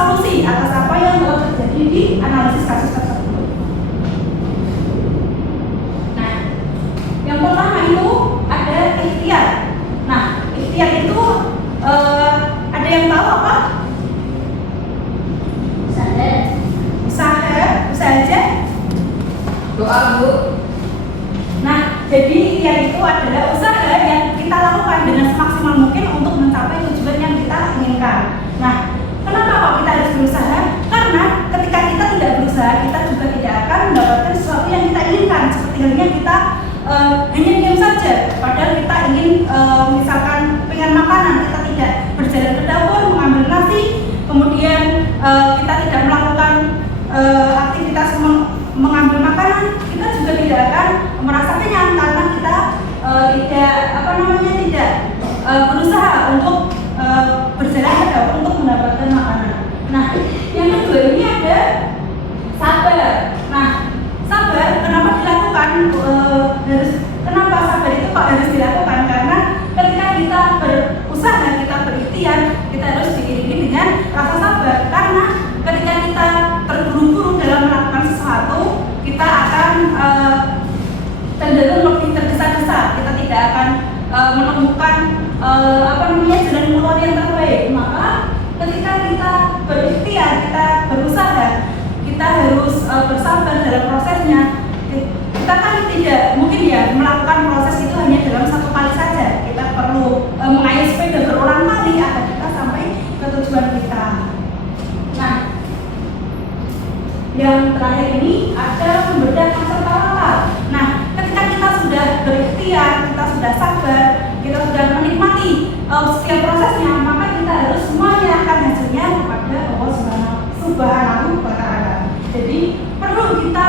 solusi atas apa yang telah terjadi di analisis kasus tersebut. Nah, yang pertama itu ada ikhtiar. Nah, ikhtiar itu ada yang tahu apa? Usaha aja. Doa, Bu. Nah, jadi ikhtiar itu adalah usaha yang kita lakukan dengan semaksimal mungkin untuk mencapai tujuan yang kita inginkan. Nah, kenapa kok kita harus berusaha? Karena ketika kita tidak berusaha, kita juga tidak akan mendapatkan sesuatu yang kita inginkan. Seperti halnya kita hanya diam saja, padahal kita ingin misalkan pengen makanan, kita tidak berjalan ke dapur mengambil nasi, kemudian kita tidak melakukan aktivitas mengambil makanan, kita juga tidak akan merasa kenyang karena kita tidak berusaha untuk berjalan ke dapur untuk mendapatkan makanan. Nah, yang kedua ini ada sabar. Nah, sabar kenapa dilakukan? Kenapa sabar itu kok harus dilakukan? Karena ketika kita berusaha, kita berikhtiar, kita harus diiringi dengan rasa sabar. Karena ketika kita terburu-buru dalam melakukan sesuatu, kita akan cenderung lebih tergesa-gesa. Kita tidak akan menemukan jalan keluar yang terbaik. Maka ketika kita berikhtiar, kita berusaha, kita harus bersabar dalam prosesnya. Kita kan tidak mungkin ya melakukan proses itu hanya dalam satu kali saja. Kita perlu mengayuh sepeda berulang kali agar kita sampai ke tujuan kita. Nah, yang terakhir ini ada membedah konsep tawakal. Nah, ketika kita sudah berikhtiar, kita sudah sabar, kita sudah menikmati setiap prosesnya, maka kita harus menyerahkan hasilnya kepada Allah Subhanahu wa Ta'ala. Jadi perlu kita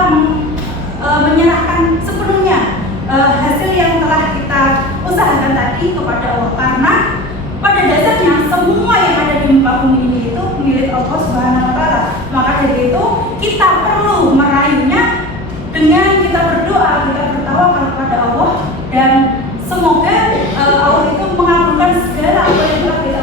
menyerahkan sepenuhnya hasil yang telah kita usahakan tadi kepada Allah, karena pada dasarnya semua yang ada di muka bumi ini itu milik Allah Subhanahu wa Ta'ala. Maka dari itu kita perlu meraihnya dengan kita berdoa, kita bertawakal kepada Allah, dan semoga Allah itu mengabulkan segala apa yang telah kita